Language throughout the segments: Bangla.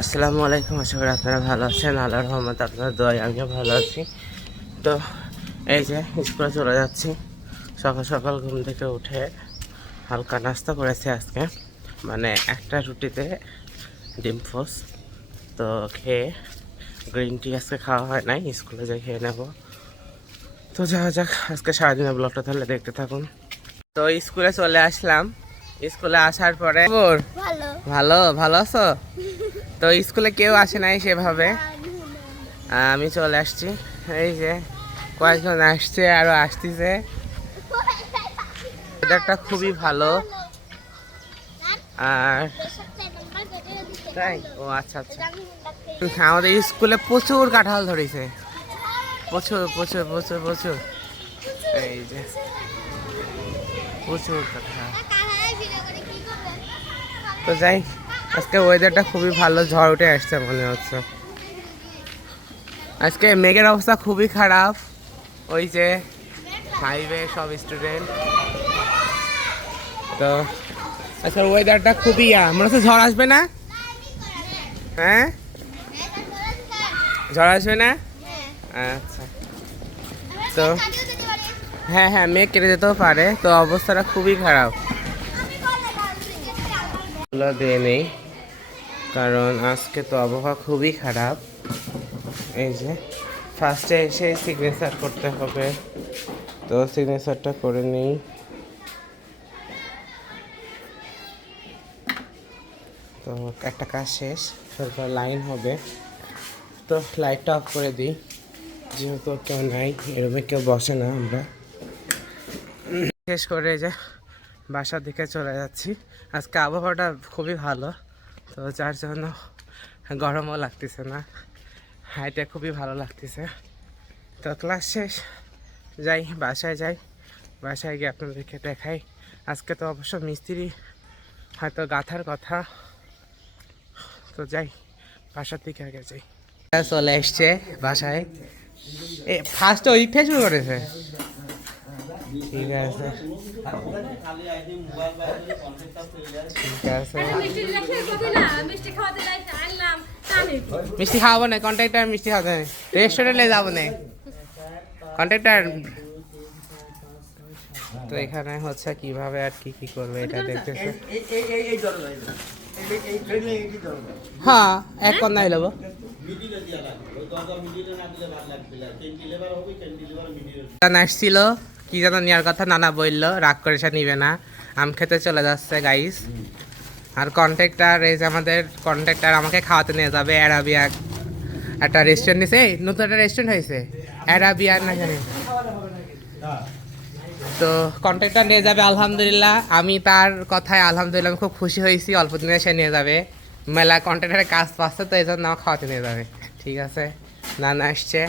আসসালামু আলাইকুম। আশা করি আপনারা ভালো আছেন। আল্লাহর রহমতে আপনার দোয়ায় আমিও ভালো আছি। তো এই যে স্কুলে চলে যাচ্ছি। সকাল সকাল ঘুম থেকে উঠে হালকা নাস্তা করেছি আজকে, মানে একটা রুটিতে ডিম পোস। তো খেয়ে গ্রিন টি আজকে খাওয়া হয় নাই, স্কুলে যাই খেয়ে নেব। তো যাওয়া যাক, আজকে সারাদিনের ব্লগটা তাহলে দেখতে থাকুন। তো স্কুলে চলে আসলাম। স্কুলে আসার পরে ভালো ভালো আছো? তো স্কুলে কেউ আসে নাই সেভাবে, আমি চলে আসছি। এই যে কয়েকজন আসছে, আরো আসতেছে। ওয়েদারটা খুবই ভালো। আর তাই, ও আচ্ছা আচ্ছা। আমাদের স্কুলে প্রচুর কাঁঠাল ধরেছে, প্রচুর প্রচুর প্রচুর প্রচুর। এই যে প্রচুর কাঁঠাল। তো যাই, আজকে ওয়েদারটা খুবই ভালো, ঝড় উঠে আসছে মনে হচ্ছে। আজকে মেঘের অবস্থা খুবই খারাপ। ওই যে হাইওয়ে সব স্টুডেন্ট। তো আজকে ওয়েদারটা খুবই মনে হচ্ছে ঝড় আসবে না। হ্যাঁ, ঝড় আসবে না। আচ্ছা, তো হ্যাঁ হ্যাঁ, মেঘ কেটে যেতেও পারে। তো অবস্থাটা খুবই খারাপ দিয়ে নেই, কারণ আজকে তো আবহাওয়া খুবই খারাপ। এই যে ফার্স্টে এসে সিগনেচার করতে হবে, তো সিগনেচারটা করে নিই। তো একটা কাজ শেষ, তারপর লাইন হবে। তো লাইটটা অফ করে দিই, যেহেতু কেউ নাই, এরমে কেউ বসে না। আমরা শেষ করে যে বাসার দিকে চলে যাচ্ছি। আজকে আবহাওয়াটা খুবই ভালো, তো যার জন্য গরমও লাগতেছে না, হাইটে খুবই ভালো লাগতেছে। তো ক্লাস শেষ, যাই বাসায় যাই। বাসায় গিয়ে আপনাদেরকে দেখাই। আজকে তো অবশ্য মিস্ত্রি হয়তো গাঁথার কথা। তো যাই, বাসার দিকে আগে যাই। চলে এসছে বাসায়, ফার্স্ট ওই থেকে শুরু করেছে। ঠিক আছে ঠিক আছে, মিষ্টি খাওয়াবো না কন্ট্রাক্টর, মিষ্টি খাওয়াতে নেই, রেস্টুরেন্টে যাবো না কন্ট্রাক্টর। তো এখানে হচ্ছে কিভাবে আর কি কি করবে এটা দেখতেছে। হ্যাঁ, এক কন্যাই নেবো। আসছিল কি যেন নেওয়ার কথা, নানা বললো রাগ করে সে নিবে না, আম খেতে চলে যাচ্ছে গাইস। আর কন্ট্রাক্টর, এই যে আমাদের কন্ট্রাক্টর আমাকে খাওয়াতে নিয়ে যাবে অ্যারাবিয়া একটা রেস্টুরেন্ট নিছে, নতুন একটা রেস্টুরেন্ট হয়েছে অ্যারাবিয়ার না জানি। তো কন্ট্রাক্টর নিয়ে যাবে আলহামদুলিল্লাহ, আমি তার কথায় আলহামদুলিল্লাহ আমি খুব খুশি হয়েছি। অল্প দিনে সে নিয়ে যাবে, মেলা কন্ট্রাক্টরের কাজ পাচ্ছে, তো এই জন্য আমার খাওয়াতে নিয়ে যাবে। ঠিক আছে, নানা আসছে,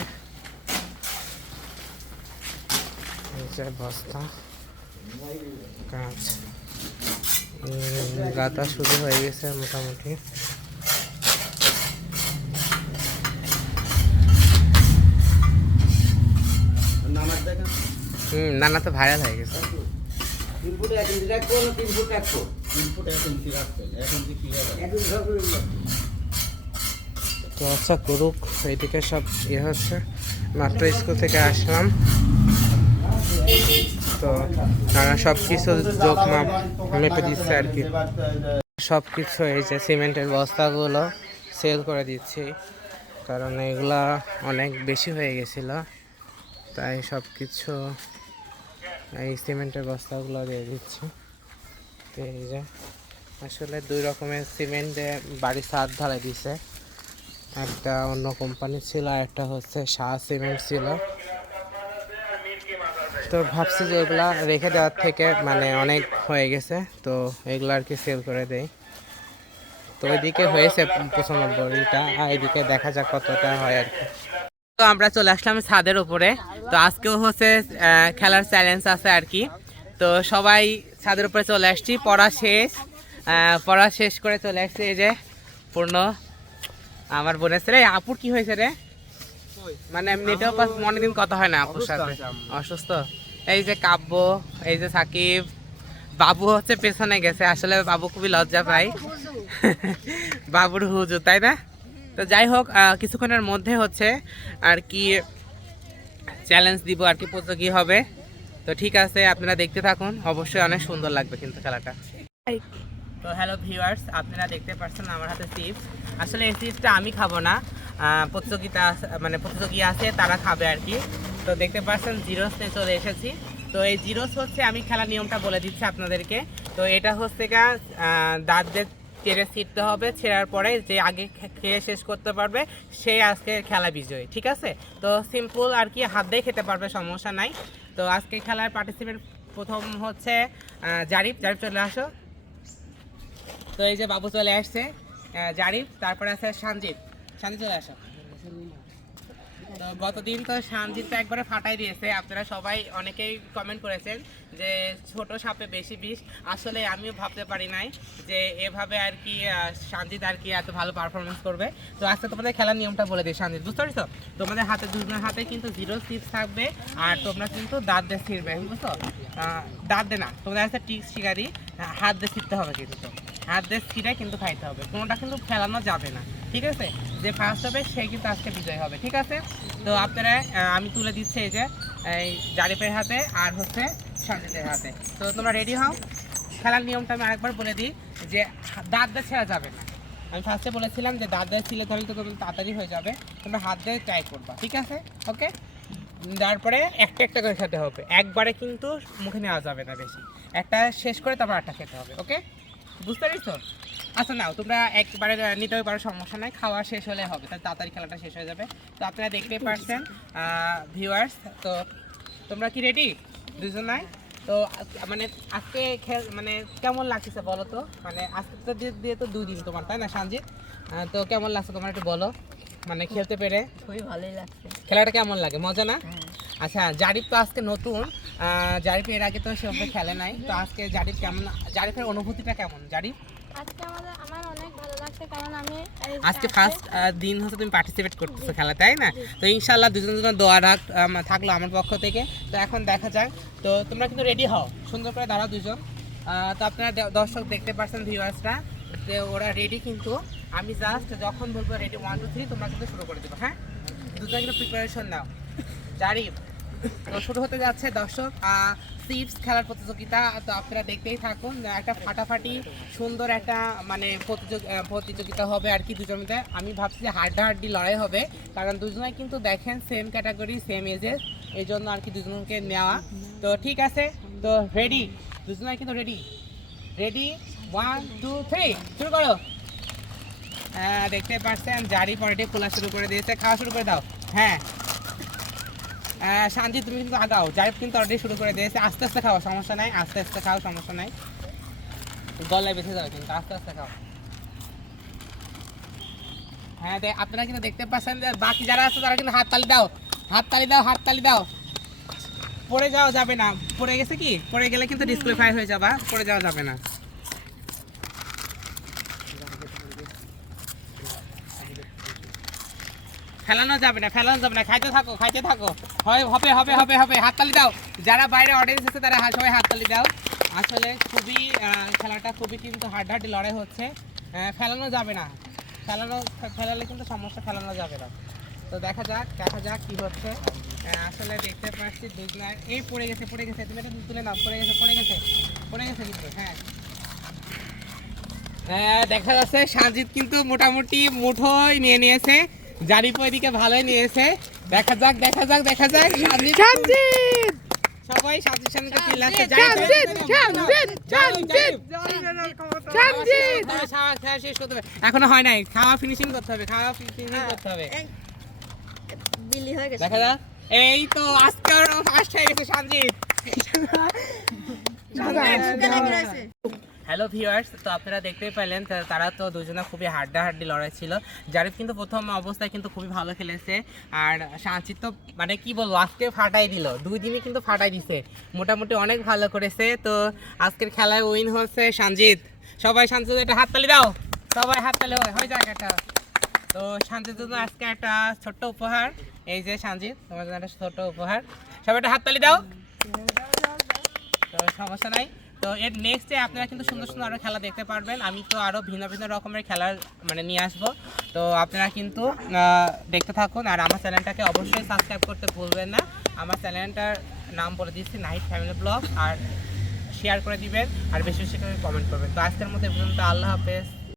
বস্তা কাজ গাঁথা শুরু হয়ে গেছে মোটামুটি। নানা তো ভাইরাল হয়ে গেছে। তো আচ্ছা করুক, এইদিকে সব ইয়ে হচ্ছে। মাত্র স্কুল থেকে আসলাম, তো নানা সব কিছু যোগ মাপ মেপে দিচ্ছে আর কি। সব কিছু এই যে সিমেন্টের বস্তাগুলো সেল করে দিচ্ছি, কারণ এগুলা অনেক বেশি হয়ে গেছিল, তাই সব কিছু এই সিমেন্টের বস্তাগুলো দিয়ে দিচ্ছি। তো এই যে আসলে দুই রকমের সিমেন্ট দিয়ে বাড়ির ছাদ ঢালাই দিছে, একটা অন্য কোম্পানি ছিল আর একটা হচ্ছে শাহ সিমেন্ট ছিল। তো ভাবছি যে এগুলা রেখে দেওয়ার থেকে মানে অনেক হয়ে গেছে, তো এগুলো আর কি সেল করে দেই। তো ওইদিকে হয়েছে 95টা, আর এদিকে দেখা যাক কতটা হয় আর কি। তো আমরা চলে আসলাম ছাদের উপরে। তো আজকেও হচ্ছে খেলার চ্যালেঞ্জ আছে আর কি। তো সবাই ছাদের উপরে চলে আসছি, পড়া শেষ করে চলে আসছি। এই যে পূর্ণ আমার বোনের ছেলে। আপুর কি হয়েছে রে? মানে এমনিতেও অনেকদিন কথা হয় না আপুর সাথে, অসুস্থ। এই যে কাব্য, এই যে সাকিব, বাবু হচ্ছে পেছনে গেছে, আসলে বাবু খুবই লজ্জা পায়। বাবুর হুজুর, তাই না? তো যাই হোক, কিছুক্ষণের মধ্যে হচ্ছে আর কি চ্যালেঞ্জ দিব আর কি, প্রতিযোগী হবে। তো ঠিক আছে, আপনারা দেখতে থাকুন, অবশ্যই অনেক সুন্দর লাগবে কিন্তু খেলাটা। তো হ্যালো ভিউয়ার্স, আপনারা দেখতে পাচ্ছেন আমার হাতে চিপস। আসলে এই চিপসটা আমি খাবো না, প্রতিযোগী আছে তারা খাবে আর কি। তো দেখতে পাচ্ছেন জিরোস নিয়ে চলে এসেছি। তো এই জিরোস হচ্ছে, আমি খেলার নিয়মটা বলে দিচ্ছি আপনাদেরকে। তো এটা হচ্ছে দাঁত দিয়ে টেরে ছিঁড়তে হবে, ছেঁড়ার পরে যে আগে খেয়ে শেষ করতে পারবে সেই আজকে খেলা বিজয়ী, ঠিক আছে? তো সিম্পল আর কি, হাত দিয়ে খেতে পারবে, সমস্যা নাই। তো আজকে খেলার পার্টিসিপেন্ট প্রথম হচ্ছে জারিফ চলে আসো। তো এই যে বাবু চলে আসছে, জারিফ, তারপরে আছে সঞ্জিত চলে আসো। তো গতদিন তো সঞ্জিত তো একবারে ফাটাই দিয়েছে, আপনারা সবাই অনেকেই কমেন্ট করেছেন যে ছোট সাপে বেশি বিষ। আসলে আমিও ভাবতে পারি নাই যে এভাবে আর কি সঞ্জিত আর কি এত ভালো পারফরমেন্স করবে। তো আজকে তোমাদের খেলার নিয়মটা বলে দিই সঞ্জিত, বুঝতে পারছো? তোমাদের হাতে, দুজনের হাতে কিন্তু জিরো চিপস থাকবে, আর তোমরা কিন্তু দাঁত দিয়ে ছিঁড়বে, বুঝছো? দাঁত দিয়ে না, তোমাদের কাছে টিক্স শিখা দিই, হাত দিয়ে ছিঁড়তে হবে কিন্তু, হাত দিয়ে ছিঁড়ে কিন্তু খাইতে হবে, কোনোটা কিন্তু ফেলানো যাবে না, ঠিক আছে? যে ফার্স্ট হবে সে কিন্তু আজকে বিজয় হবে, ঠিক আছে? তো আপনারা, আমি তুলে দিচ্ছি এই যে এই জারিফের হাতে আর হচ্ছে সঞ্জিতের হাতে। তো তোমরা রেডি হও। খেলার নিয়মটা আমি আরেকবার বলে দিই, যে দাঁত দিয়ে ছেঁড়া যাবে না। আমি ফার্স্টে বলেছিলাম যে দাঁত দিয়ে ছিলে তাহলে তো তাড়াতাড়ি হয়ে যাবে, তোমরা হাত দিয়ে ট্রাই করবা, ঠিক আছে? ওকে, তারপরে একটা একটা করে খেতে হবে, একবারে কিন্তু মুখে নেওয়া যাবে না বেশি, একটা শেষ করে তারপর একটা খেতে হবে, ওকে? বুঝতে পেরেছো? আচ্ছা নাও, তোমরা একবারে নিতে পারো, সমস্যা নাই, খাওয়া শেষ হলে হবে, তাহলে তাড়াতাড়ি খেলাটা শেষ হয়ে যাবে। তো আপনারা দেখতেই পারছেন ভিউয়ার্স, তো তোমরা কি রেডি দুজন নাই? তো মানে আজকে মানে কেমন লাগছে বলো তো? মানে আজকে তো দিয়ে তো 2 দিন তোমার, তাই না সঞ্জিত? তো কেমন লাগছে তোমার, একটু বলো, মানে খেলতে পেরে? খুবই ভালোই লাগছে। খেলাটা কেমন লাগে, মজা না? আচ্ছা, জারিফ তো আজকে নতুন, জারিফ এর আগে তো সেভাবে খেলে নাই, তো আজকে জারিফ কেমন, জারিফের অনুভূতিটা কেমন জারিফ? আজকে আমার অনেক ভালো লাগছে, কারণ আমি আজকে ফার্স্ট দিন হচ্ছে তুমি পার্টিসিপেট করতেছো খেলা, তাই না? তো ইনশাআল্লাহ দুজনের দোয়া থাকলো আমার পক্ষ থেকে। তো এখন দেখা যাক, তো তোমরা কিন্তু রেডি হও, সুন্দর করে দাঁড়াও দুজন। তো আপনারা দর্শক দেখতে পাচ্ছেন, ভিউয়ার্সরা, যে ওরা রেডি কিন্তু, আমি জাস্ট যখন বলবো রেডি 1 2 3 তোমরা কিন্তু শুরু করে দেবো, হ্যাঁ? দুজন কিন্তু প্রিপারেশন নাও। জারিফ, তো শুরু হতে যাচ্ছে দর্শক চিপস খেলার প্রতিযোগিতা। তো আপনারা দেখতেই থাকুন, একটা ফাটাফাটি সুন্দর একটা মানে প্রতিযোগিতা হবে আর কি দুজনের মধ্যে। আমি ভাবছি যে হাড্ডাহাড্ডি লড়াই হবে, কারণ দুজনে কিন্তু দেখেন সেম ক্যাটাগরি, সেম এজের, এই জন্য আর কি দুজনকে নেওয়া। তো ঠিক আছে, তো রেডি, দুজনে কিন্তু রেডি। 1 2 3 শুরু করো। দেখতে পাচ্ছেন জারিফ অলরেডি খোলা শুরু করে দিয়েছে, খাওয়া শুরু করে দাও। হ্যাঁ শান্তি, তুমি কিন্তু আগাও, জারিফ কিন্তু অলরেডি শুরু করে দিয়েছে, আস্তে আস্তে খাও, সমস্যা নাই, আস্তে আস্তে খাও, সমস্যা নাই, গলায় বেঁচে যাবে কিন্তু, আস্তে আস্তে খাও। হ্যাঁ, আপনারা কিন্তু দেখতে পাচ্ছেন যে বাকি যারা আছে তারা কিন্তু হাততালি দাও, হাততালি দাও, হাততালি দাও। পড়ে যাওয়া যাবে না, পড়ে গেছে কি, পড়ে গেলে কিন্তু ডিসক্লিফাই হয়ে যাবা, পড়ে যাওয়া যাবে না। ফেলানো যাবে না, ফেলানো যাবে না, খাইতে থাকো, খাইতে থাকো, হবে হবে হবে হবে। হাততালি দাও, যারা বাইরে অডিয়েন্স আছে তারা সবাই হাততালি দাও। আসলে খুবই খেলাটা খুবই কিন্তু হাড্ডাহাড্ডি লড়াই হচ্ছে, ফেলানো যাবে না, ফেলালে কিন্তু সমস্যা, ফেলানো যাবে না। তো দেখা যাক কি হচ্ছে। আসলে দেখতে পাচ্ছি দুজনার এই পড়ে গেছে, তুমি এটা তুলে নাও, পড়ে গেছে কিন্তু। হ্যাঁ, দেখা যাচ্ছে সাজিদ কিন্তু মোটামুটি মুঠোই নিয়ে নিয়েছে, জারিফ ওইদিকে ভালোই নিয়েছে। দেখা যাক সাজিদ সবাই সাজিদ সামনে চিল্লাচ্ছে, এখনো হয় নাই, খাওয়া ফিনিশিং করতে হবে, দেখা যাক। এই তো আজকে ফার্স্ট হয়ে গেছে সাজিদ। হ্যালো ভিউয়ার্স, তো আপনারা দেখতেই পেলেন, তারা তো দুজনে খুবই হাড্ডাহাড্ডি লড়াই ছিল। জারিফ কিন্তু প্রথম অবস্থায় কিন্তু খুবই ভালো খেলেছে, আর সঞ্জিত তো মানে কি বলবো, আজকে ফাটাই দিল, 2 দিনই কিন্তু ফাটাই দিছে, মোটামুটি অনেক ভালো করেছে। তো আজকের খেলায় উইন হচ্ছে সঞ্জিত। সবাই সঞ্জিত একটা হাততালি দাও, সবাই হাততালি হয়ে যাক একটা। তো সঞ্জিত জন্য আজকে একটা ছোট্ট উপহার, এই যে সঞ্জিত তোমার জন্য একটা ছোট্ট উপহার, সবাই একটা হাততালি দাও। তো সমস্যা নাই, তো এর নেক্সটে আপনারা কিন্তু সুন্দর সুন্দর আরও খেলা দেখতে পারবেন। আমি তো আরও ভিন্ন ভিন্ন রকমের খেলার মানে নিয়ে আসবো। তো আপনারা কিন্তু দেখতে থাকুন, আর আমার চ্যানেলটাকে অবশ্যই সাবস্ক্রাইব করতে ভুলবেন না। আমার চ্যানেলটার নাম বলে দিচ্ছি নাহিদ ফ্যামিলি ব্লগ, আর শেয়ার করে দিবেন আর বেশি বেশি করে কমেন্ট করবেন। তো আজকের মতো এই পর্যন্ত, আল্লাহ হাফেজ।